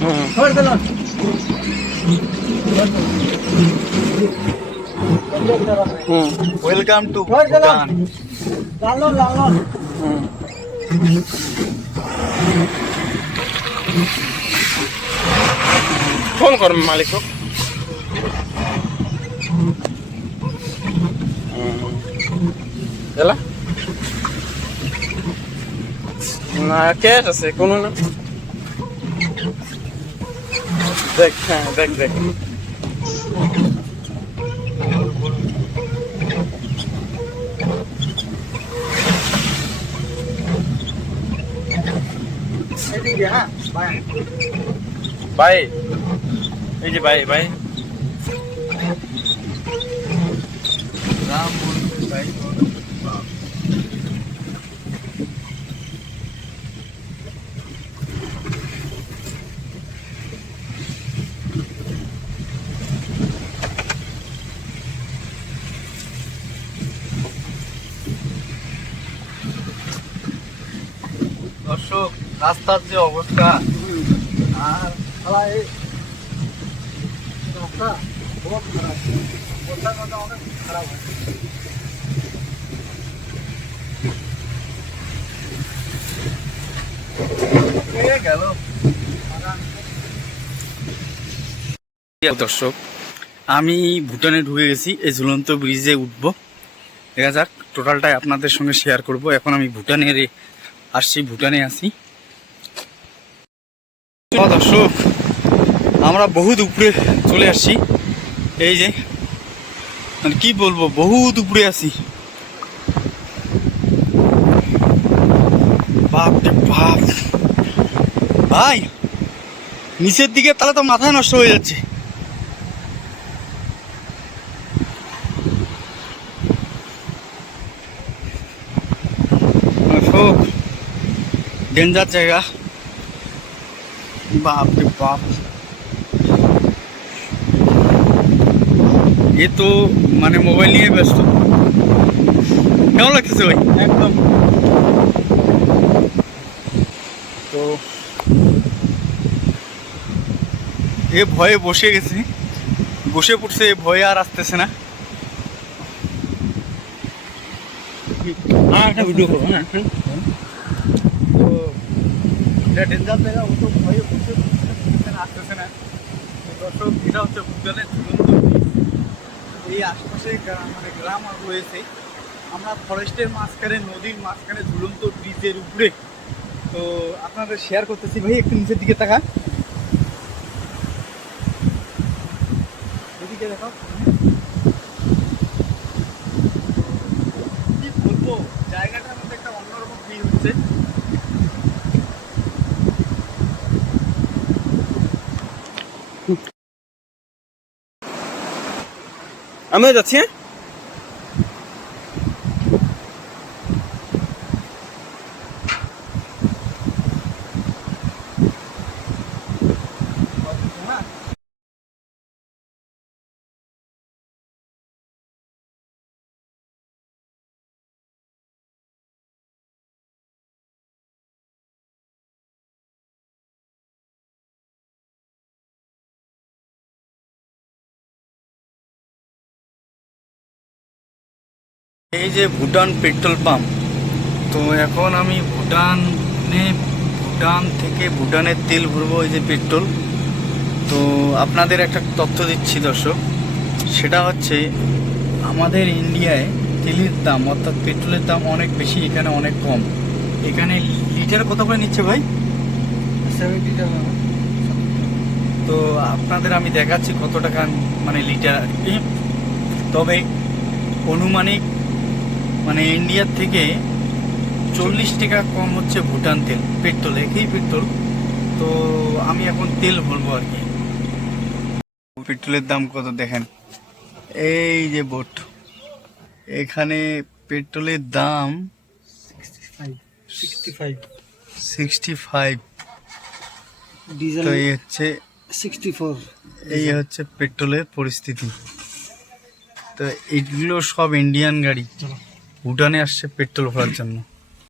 ¡Suéltelo! Welcome to Bhutan. Lalo, lalo. Phone kar দেখ হ্যাঁ দেখ দেখ এদিকে হ্যাঁ বাই ভাই এই যে ভাই ভাই রাম বলতে ভাই দর্শক রাস্তার যে অবস্থা, আর দর্শক, আমি ভুটানে ঢুকে গেছি। এই ঝুলন্ত ব্রিজে উঠব। দেখা যাক টোটালটাই আপনাদের সঙ্গে শেয়ার করব। এখন আমি ভুটানের আসছি, ভুটানে আসি দর্শক, আমরা বহুত উপরে চলে আসছি। এই যে মানে কি বলব, বহুত উপরে আছি। বাপ রে বাপ। ভাই, নিচের দিকে তাহলে তো মাথায় নষ্ট হয়ে যাচ্ছে। ডেঞ্জার জায়গা। বাপ রে বাপ। এ তো মানে মোবাইল নিয়ে ব্যস্ত। কেমন লাগতেছে ভাই? একদম। তো এ ভয়ে বসে গেছে। বসে পড়ছে এ ভয়ে আর আসতেছে না। একটা ভিডিও করব হ্যাঁ হ্যাঁ। এটা ডেঞ্জার জায়গা, ও তো ভয়ে বসে আসতেছে না। দর্শক, এটা হচ্ছে ভুটানের ঝুলন্ত এই আশপাশে মানে গ্রাম রয়েছে। আমরা ফরেস্টের মাঝখানে, নদীর মাঝখানে ঝুলন্ত ব্রিজের উপরে। তো আপনাদের শেয়ার করতেছি, ভাই, একটু নিচের দিকে তাকা এদিকে দেখো। কি বলব? জায়গাটার মধ্যে একটা অন্যরকম ফিল হচ্ছে। আমিও যাচ্ছি হ্যাঁ? এই যে ভুটান পেট্রোল পাম্প, তো এখন আমি ভুটানে, ভুটান থেকে ভুটানের তেল ভরবো এই যে পেট্রোল। তো আপনাদের একটা তথ্য দিচ্ছি দর্শক, সেটা হচ্ছে আমাদের ইন্ডিয়ায় তেলের দাম, অর্থাৎ পেট্রোলের দাম অনেক বেশি, এখানে অনেক কম। এখানে লিটার কত করে নিচ্ছে ভাই? তো আপনাদের আমি দেখাচ্ছি কত টাকা মানে লিটার তবে অনুমানিক মানে ইন্ডিয়ার থেকে চল্লিশ টাকা কম হচ্ছে ভুটান তেল পেট্রোল একই পেট্রোল। তো আমি এখন তেল ভরবো আর কি। পেট্রোলের দাম কত দেখেন? এই যে বোট এখানে পেট্রোলের দাম sixty five sixty five diesel এই হচ্ছে সিক্সটি ফোর এই হচ্ছে পেট্রোলের পরিস্থিতি। তো এইগুলো সব ইন্ডিয়ান গাড়ি। ভুটানে আসছে পেট্রোল ভরার জন্য।